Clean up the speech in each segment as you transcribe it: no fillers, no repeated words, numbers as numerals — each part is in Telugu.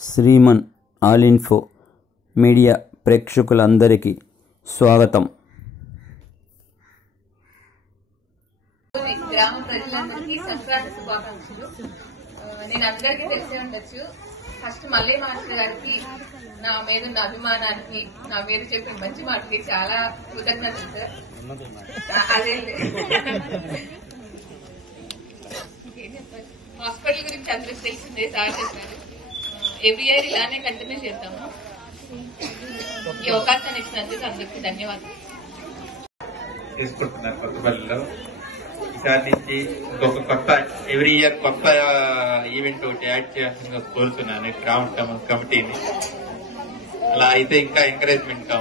శ్రీమన్ ఆల్ ఇన్ఫో మీడియా ప్రేక్షకులందరికీ స్వాగతం. గ్రామ ప్రజలందరికీ సంక్రాంతి శుభాకాంక్షలు. నేను అందరికీ తెలిసే ఉండొచ్చు. ఫస్ట్ మల్లయ్య మాస్టర్ గారికి నా మీద ఉన్న అభిమానానికి, నా మీద చెప్పిన మంచి మాటకి చాలా కృతజ్ఞతలు సార్. అదే హాస్పిటల్ గురించి అందరికి తెలిసిందే, సార్ చెప్పారు. ఎవ్రీ ఇయర్ ఇలానే కంటిన్యూ చేద్దాము. ఈ అవకాశాన్ని ఇచ్చినందుకు అందరికీ ధన్యవాదాలు. తీసుకుంటున్నారు కొత్తపల్లిలో. ఈసారి నుంచి ఇంకొక కొత్త ఎవ్రీ ఇయర్ కొత్త ఈవెంట్ ఒకటి యాడ్ చేయాల్సిందిగా కోరుతున్నాను గ్రామ కమిటీని. అలా అయితే ఇంకా ఎంకరేజ్మెంట్ గా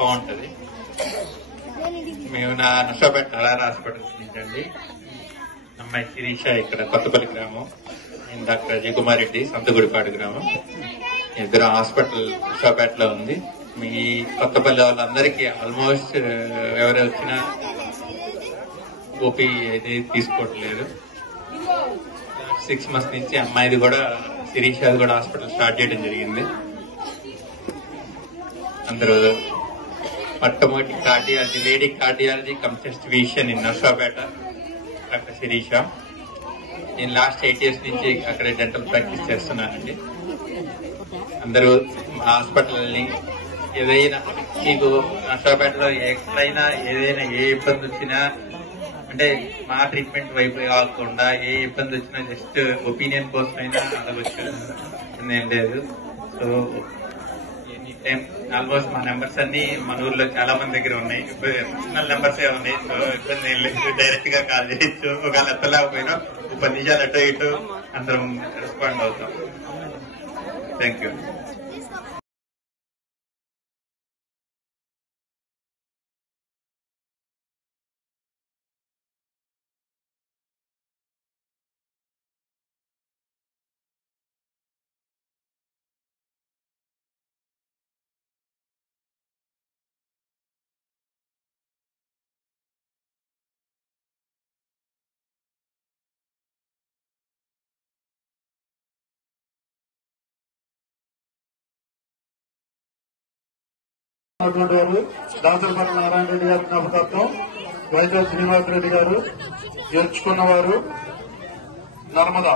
బాగుంటది. మేము నా నర్సాపేట నరార హాస్పిటల్ నుంచి అండి. అమ్మాయి శిరీష ఇక్కడ కొత్తపల్లి గ్రామం, నేను డాక్టర్ అజయ్ కుమార్ రెడ్డి సంతగుడిపాడు గ్రామం. ఇద్దరు హాస్పిటల్ నర్సాపేటలో ఉంది. మీ కొత్తపల్లి వాళ్ళందరికీ ఆల్మోస్ట్ ఎవరు వచ్చినా ఓపీ అయితే తీసుకోవట్లేదు. 6 months నుంచి అమ్మాయిది కూడా శిరీషాది కూడా హాస్పిటల్ స్టార్ట్ చేయడం జరిగింది. అందరూ మొట్టమొదటి cardiology, lady cardiology cum chest vision in Narsapet doctor Sirisha. నేను లాస్ట్ 8 years నుంచి అక్కడ డెంటల్ ప్రాక్టీస్ చేస్తున్నానండి. అందరూ హాస్పిటల్ని ఏదైనా మీకు నర్సాపేటలో ఎక్కడైనా ఏదైనా ఏ ఇబ్బంది వచ్చినా, అంటే మా ట్రీట్మెంట్ వైపు కాకుండా ఏ ఇబ్బంది వచ్చినా జస్ట్ ఒపీనియన్ కోసమైనా అడగచ్చు, ఏం లేదు. సో ఎనీ టైం ఆల్మోస్ట్ మా నెంబర్స్ అన్ని మన ఊర్లో చాలా మంది దగ్గర ఉన్నాయి. పర్సనల్ నెంబర్సే ఉన్నాయి. సో ఇబ్బంది ఏం లేదు, డైరెక్ట్ గా కాల్ చేయొచ్చు. ఒకవేళ ఎత్తలేకపోయినా 10 నిమిషాలు అటు ఇటు అందరం రెస్పాండ్ అవుతాం. Thank you. గారు, దాసరపల్లి నారాయణ రెడ్డి గారి జ్ఞాపకార్థం వైజాగ్ శ్రీనివాసరెడ్డి గారు, గెలుచుకున్నవారు నర్మదా.